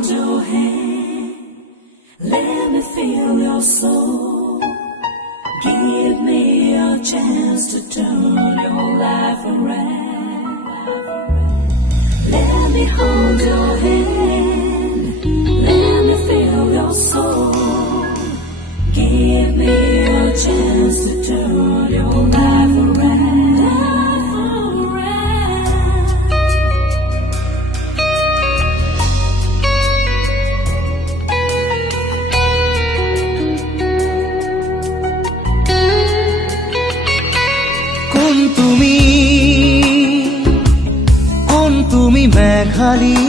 hold your hand. Let me feel your soul. Give me a chance to turn your life around. Let me hold your hand. Let me feel your soul. Give me a chance to turn your life around. তুমি মেঘালী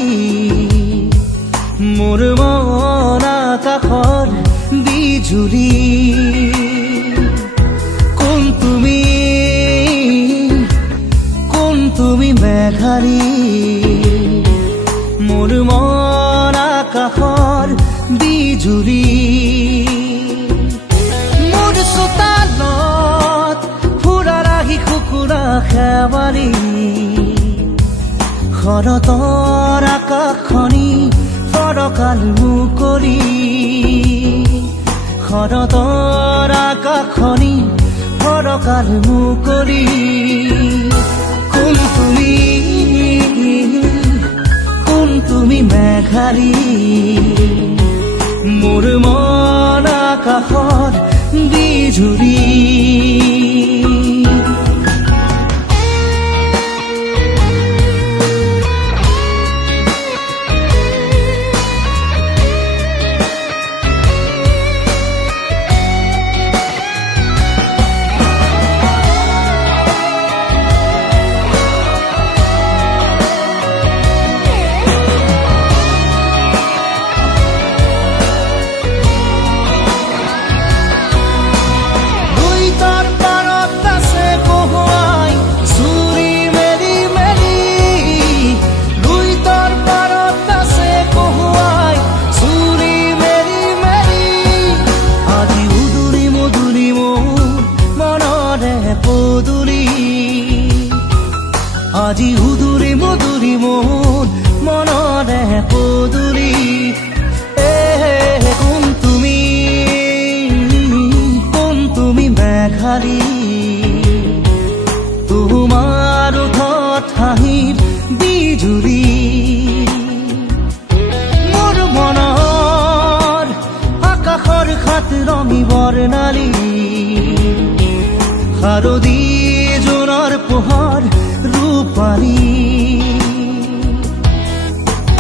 মোৰ মন আকাশৰ বিজুলী কোন তুমি মেঘালী মোৰ মন আকাশৰ বিজুলী মোৰ চোতালত ফুৰা ৰাখি কুকুৰা খেৱালী শৰতৰ আকাশখনি ফৰকাল মুকলি শৰতৰ আকাশখনি ফৰকাল মুকলি কোন তুমি মেঘালী মোৰ মন আকাশৰ বিজুলী আজি উদুৰি মধুৰি মোৰ মনৰে পদুলি কোন তুমি মেঘালী তোমাৰ ওঠত হাঁহিৰ বিজুলী মোৰ মনৰ আকাশৰ খাত ৰঙী বৰ্ণালী শাৰদী জোনৰ পোহৰ ৰূপালী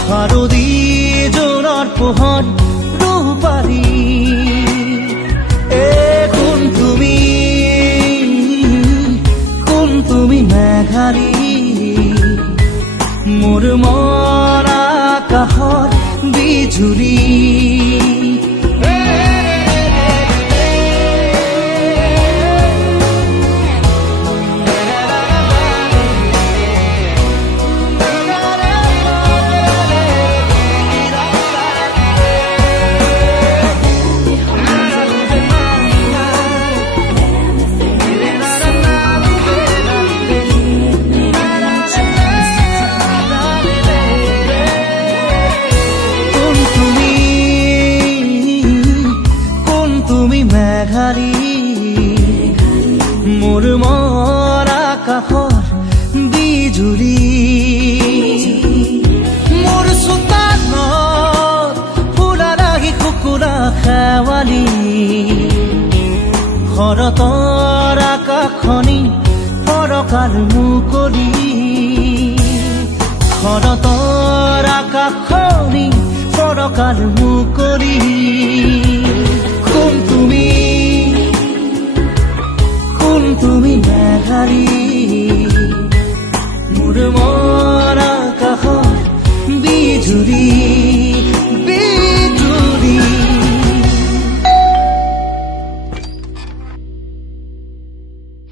শাৰদী জোনৰ পোহৰ ৰূপালী কোন তুমি মেঘালী মোৰ মন আকাশৰ বিজুলী মোৰ মন আকাশৰ বিজুলী মোৰ চোতালত ফুৰা ৰাখি কুকুৰা খেৱালী শৰতৰ আকাশখনি ফৰকাল মুকলি শৰতৰ আকাশখনি ফৰকাল মুকলি কোন তুমি মেঘালী মোৰ মন আকাশৰ বিজুলী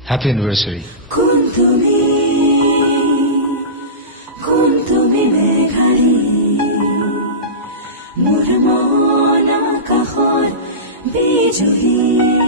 হ্যাপি অ্যানিভাৰ্সাৰি কোন তুমি মেঘালী মোৰ মন আকাশৰ বিজুলী